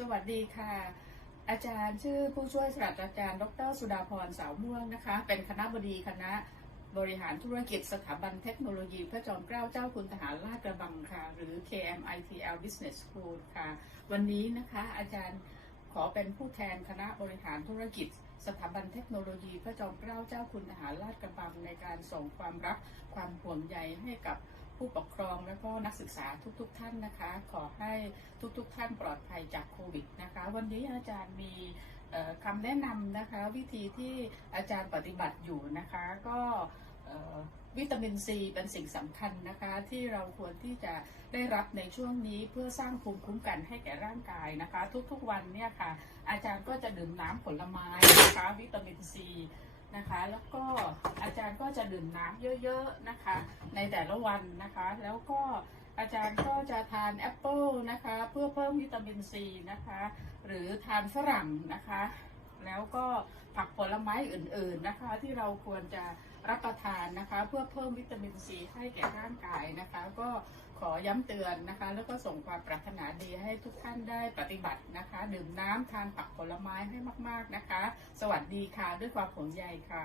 สวัสดีค่ะ อาจารย์ชื่อผู้ช่วยศาสตราจารย์ ดร สุดาพรสาวม่วงนะคะ เป็นคณะบดีคณะบริหารธุรกิจสถาบันเทคโนโลยี พระจอมเกล้าเจ้าคุณทหารลาดกระบังค่ะ หรือ KMITL Business School ค่ะ วันนี้นะคะอาจารย์ขอเป็นผู้แทนคณะบริหารธุรกิจ สถาบันเทคโนโลยี พระจอมเกล้าเจ้าคุณทหารลาดกระบังในการส่งความรักความห่วงใยให้กับ ผู้ปกครองและก็นักศึกษาทุกๆทท่านนะคะ ขอให้ทุกๆทท่านปลอดภัยจากโควิดนะคะ วันนี้อาจารย์มีคำแนะนำนะคะ วิธีที่อาจารย์ปฏิบัติอยู่นะคะ ก็วิตามินซีเป็นสิ่งสำคัญนะคะ ที่เราควรที่จะได้รับในช่วงนี้เพื่อสร้างภูมิคุ้มกันให้แก่ร่างกายนะคะ ทุกๆวันเนี่ยค่ะ อาจารย์ก็จะดื่มน้ำผลไม้นะคะ วิตามินซีนะคะ แล้วก็ จารย์ก็จะดื่มน้ำเยอะๆนะคะ ในแต่ละวันนะคะ แล้วก็อาจารย์ก็จะทานแอปเปิลนะคะ เพื่อเพิ่มวิตามินซีนะคะ หรือทานฝรั่งนะคะ แล้วก็ผักผลไม้อื่นๆนะคะ ที่เราควรจะรับประทานนะคะ เพื่อเพิ่มวิตามินซีให้แก่ร่างกายนะคะ ก็ขอย้ำเตือนนะคะ แล้วก็ส่งความปรารถนาดีให้ทุกท่านได้ปฏิบัตินะคะ ดื่มน้ำทานผักผลไม้ให้มาก ๆนะคะ สวัสดีค่ะด้วยความห่วงใยค่ะ